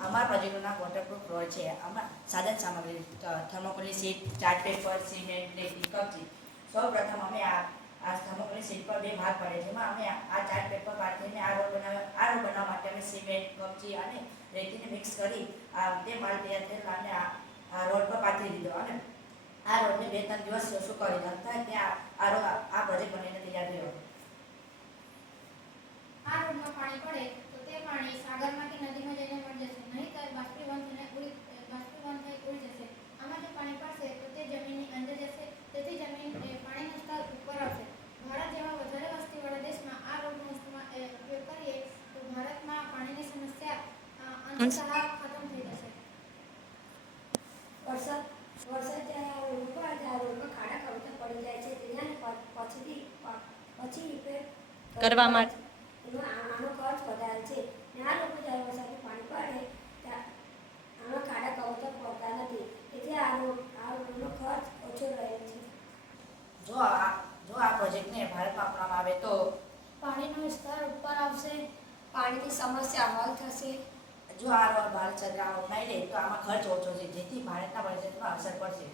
અમારા પ્રોજેક્ટનું નામ વોટરપ્રૂફ રોડ છે. આમાં સાધન સામગ્રી થર્મોકોલની સીટ, ચાર્ટ પેપર, સિમેન્ટ, રેતી, કપચી. સૌપ્રથમ અમે આ થર્મોકોલની સીટ પર બે ભાગ પડે, જેમાં અમે આ ચાર્ટ પેપર કાઢીને આ રોડ બનાવવા માટે અમે સિમેન્ટ, કપચી અને રેતીને મિક્સ કરી તે માલ તૈયાર થયેલ અને આ રોડ પર પાથરી દીધો અને આ રોડને 2-3 દિવસ સુકવી નાખતા ત્યાં આ પ્રોજેક્ટ બનીને તૈયાર થયો. આ રોડમાં પાણી પડે તો તે પાણી સાગરમાંથી નદીમાં જઈને મળી જશે, નહીંતર બાષ્પીભવન થઈ ઉડી જશે. આમાં જો પાણી પડશે તો તે જમીનની અંદર જશે, તેથી પાણીનું સ્તર ઉપર આવશે. ભારત જેવા વધારે વસ્તીવાળા દેશમાં આ રોડનો ઉપયોગ કરીએ તો ભારતમાં પાણીની સમસ્યા અંશતઃ ખતમ થઈ જશે. વરસાદ ત્યાં રોડમાં ખાડા ખવતા પડી જાય છે, પછી રિપેર કરવા માટે આનો ખર્ચ વધારે છે. આ લોકો જ્યારે વરસાદનું પાણી પડે ત્યાં આમાં ખાડા કવતા પડતા નથી, તેથી આ રોડનો ખર્ચ ઓછો રહે છે. જો આ પ્રોજેક્ટને ભારતમાં અપનાવવામાં આવે તો પાણીનું સ્તર ઉપર આવશે, પાણીની સમસ્યા હલ થશે. જો આ રોડ ભારત સરકાર અપનાવી લે તો આમાં ખર્ચ ઓછો છે, જેથી ભારતના બજેટમાં અસર પડશે.